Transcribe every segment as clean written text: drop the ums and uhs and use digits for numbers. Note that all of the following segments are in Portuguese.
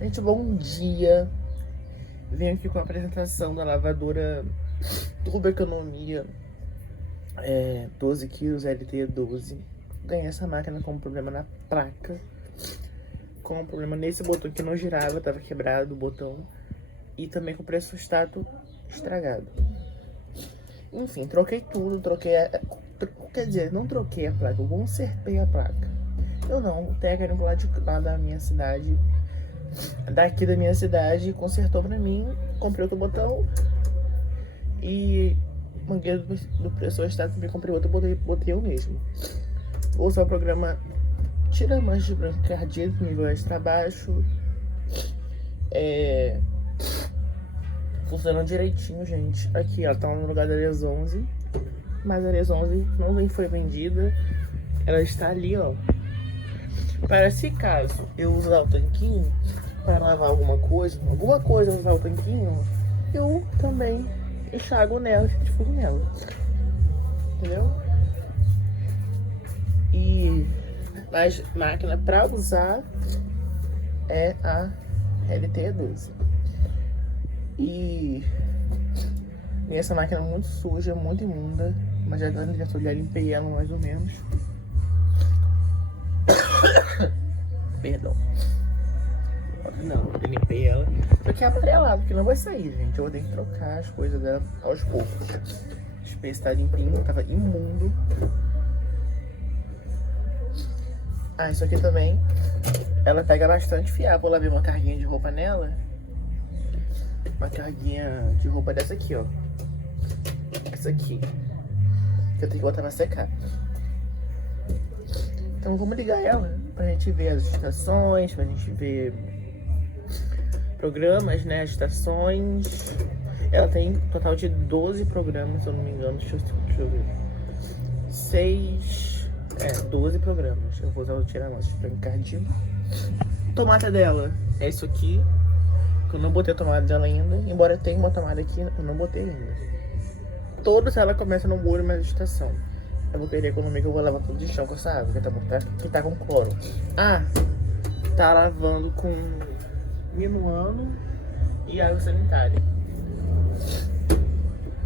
Gente, bom dia. Venho aqui com a apresentação da lavadora Turbo Economia 12 quilos LT12. Ganhei essa máquina com um problema na placa, com um problema nesse botão que não girava, tava quebrado o botão, e também com o pressostato estragado. Enfim, troquei tudo, quer dizer, não troquei a placa, eu consertei a placa. Eu não, o técnico lá da minha cidade, daqui da minha cidade, consertou pra mim, comprei outro botão e mangueira do pressostato também comprei outro, botei eu mesmo. Vou usar o programa Tira Mancha de Brancardia do nível extra baixo. Funcionando direitinho, gente. Aqui, ela tá no lugar da Ares 11, mas a Ares 11 não foi vendida. Ela está ali, ó. Para se caso eu usar o tanquinho para lavar alguma coisa usar o tanquinho, eu também enxago nela, de fogo nela. Entendeu? E a máquina para usar é a LT12. E essa máquina é muito suja, muito imunda, mas já limpei ela mais ou menos. Perdão. Não, eu limpei ela. Só que é amarelado, que não vai sair, gente. Eu vou ter que trocar as coisas dela aos poucos. O space tá limpinho, tava imundo. Isso aqui também. Ela pega bastante fiado. Vou lá ver uma carguinha de roupa nela. Uma carguinha de roupa dessa aqui, ó. Essa aqui. Que eu tenho que botar pra secar. Então vamos ligar ela pra gente ver as estações, pra gente ver programas, né? As estações. Ela tem um total de 12 programas, se eu não me engano. Deixa eu ver. 12 programas. Eu vou usar o tiramãos pra encardido. Tomada dela é isso aqui. Que eu não botei a tomada dela ainda. Embora tenha uma tomada aqui, eu não botei ainda. Todos ela começa no molho, mas estação. Eu vou perder a economia que eu vou lavar tudo de chão com essa água, que tá com cloro. Tá lavando com minuano e água sanitária.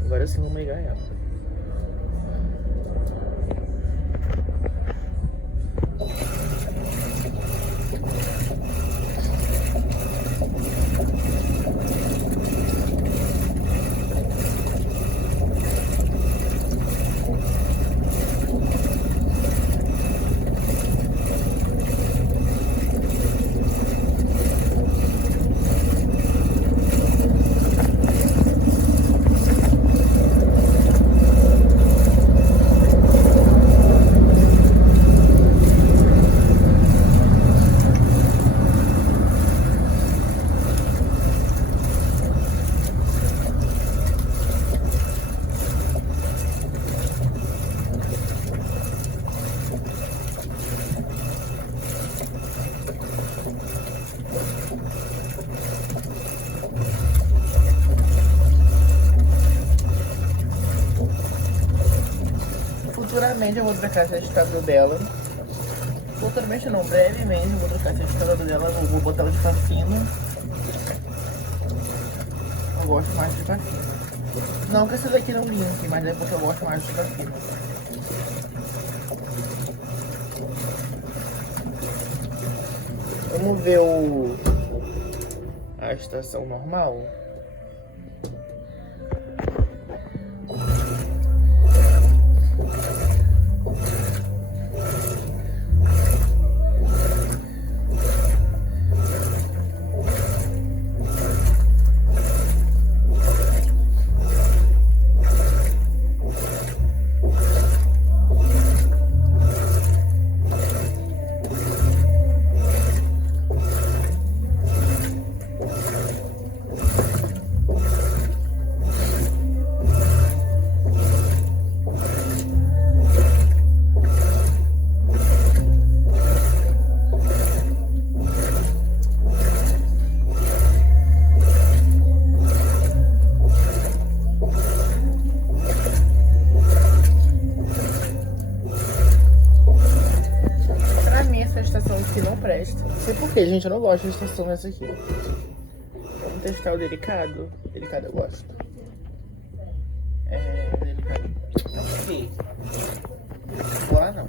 Agora sim vamos ligar ela. Futuramente eu vou trocar essa escada dela. Futuramente não, brevemente eu vou trocar essa escada dela. Eu vou botar ela de fascina. Eu gosto mais de fascina. Não que essa daqui não limpe, mas é porque eu gosto mais de fascina. Vamos ver a estação normal. feio, gente. Eu não gosto de estação nessa aqui. Vamos testar o delicado. Delicado eu gosto. Delicado. Não sei. Vou lá não.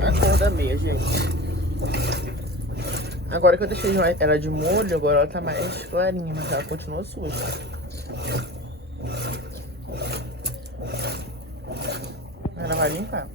A cor da meia, gente. Agora que eu deixei ela de molho, agora ela tá mais clarinha, mas ela continua suja. Ela vai limpar.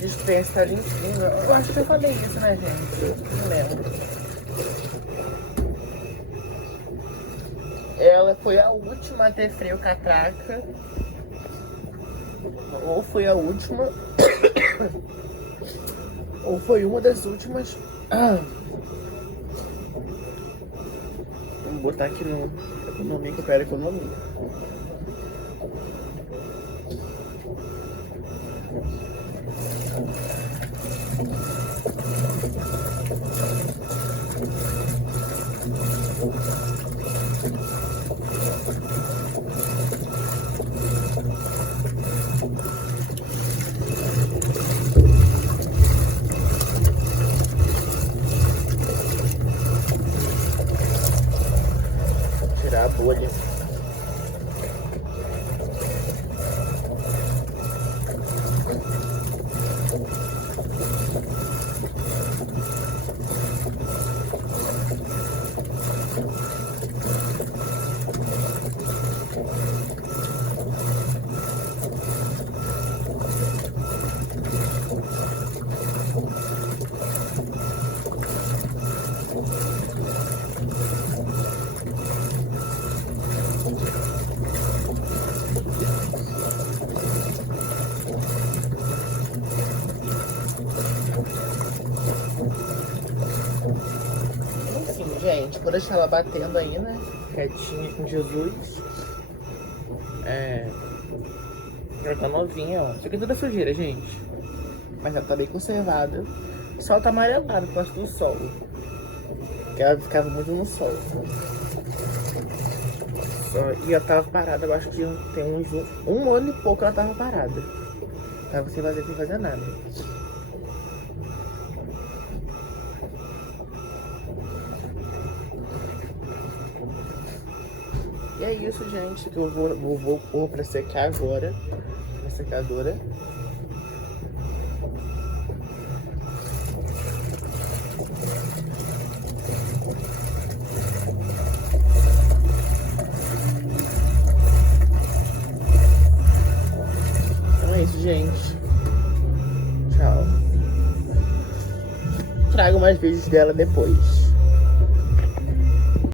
Dispensa limpinho. Eu acho que eu falei isso, né, gente? Não lembro. Ela foi a última a ter freio catraca. Ou foi a última. Ou foi uma das últimas. Vamos botar aqui no economia, que eu quero economia. Tirar a bolha. Enfim, gente, vou deixar ela batendo aí, né? Quietinha com Jesus. Ela tá novinha, ó. Isso aqui é toda sujeira, gente. Mas ela tá bem conservada. O sol tá amarelado por causa do sol. Porque ela ficava muito no sol. E ela tava parada, eu acho que tem um ano e pouco ela tava parada. Tava sem fazer nada. E é isso, gente, que eu vou pôr pra secar agora na secadora. Então é isso, gente. Tchau. Trago mais vídeos dela depois.